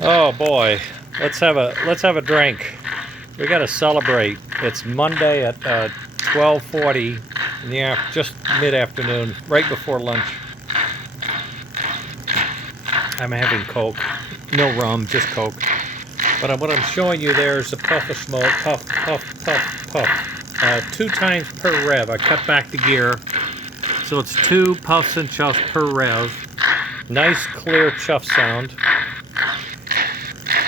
Oh boy, let's have a drink. We got to celebrate. It's Monday at 12:40 in the just mid-afternoon, right before lunch. I'm having Coke, no rum, just Coke. But what I'm showing you there is a puff of smoke, puff, puff, puff, puff. 2 times per rev. I cut back the gear, so it's 2 puffs and chuffs per rev. Nice clear chuff sound.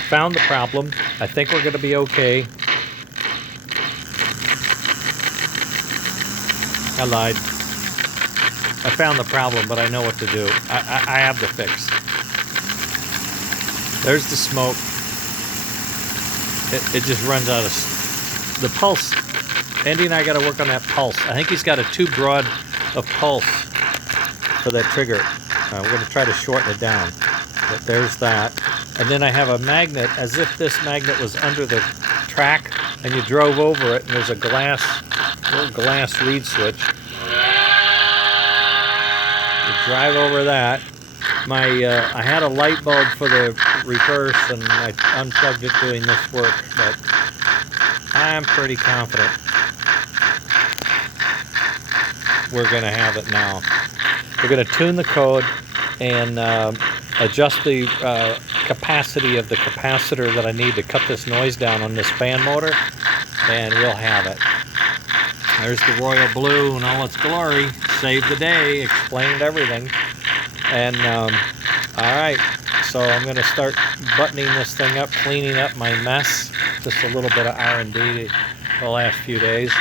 Found the problem. I think we're going to be okay. I lied. I found the problem, but I know what to do. I have the fix. There's the smoke. It just runs out of the pulse. Andy and I got to work on that pulse. I think he's got a too broad of pulse for that trigger. We're going to try to shorten it down. But there's that. And then I have a magnet, as if this magnet was under the track and you drove over it, and there's a little glass reed switch. You drive over that. I had a light bulb for the reverse, and I unplugged it doing this work, but I'm pretty confident we're going to have it now. We're going to tune the code and adjust the capacity of the capacitor that I need to cut this noise down on this fan motor, and we'll have it. There's the royal blue in all its glory. Saved the day, explained everything. And all right, so I'm going to start buttoning this thing up, cleaning up my mess. Just a little bit of R&D the last few days.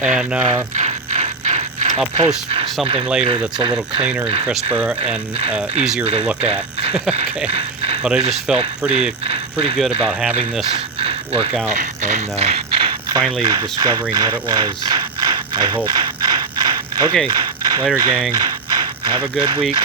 And I'll post something later that's a little cleaner and crisper and easier to look at. Okay, but I just felt pretty good about having this work out and finally discovering what it was, I hope. Okay, later gang. Have a good week.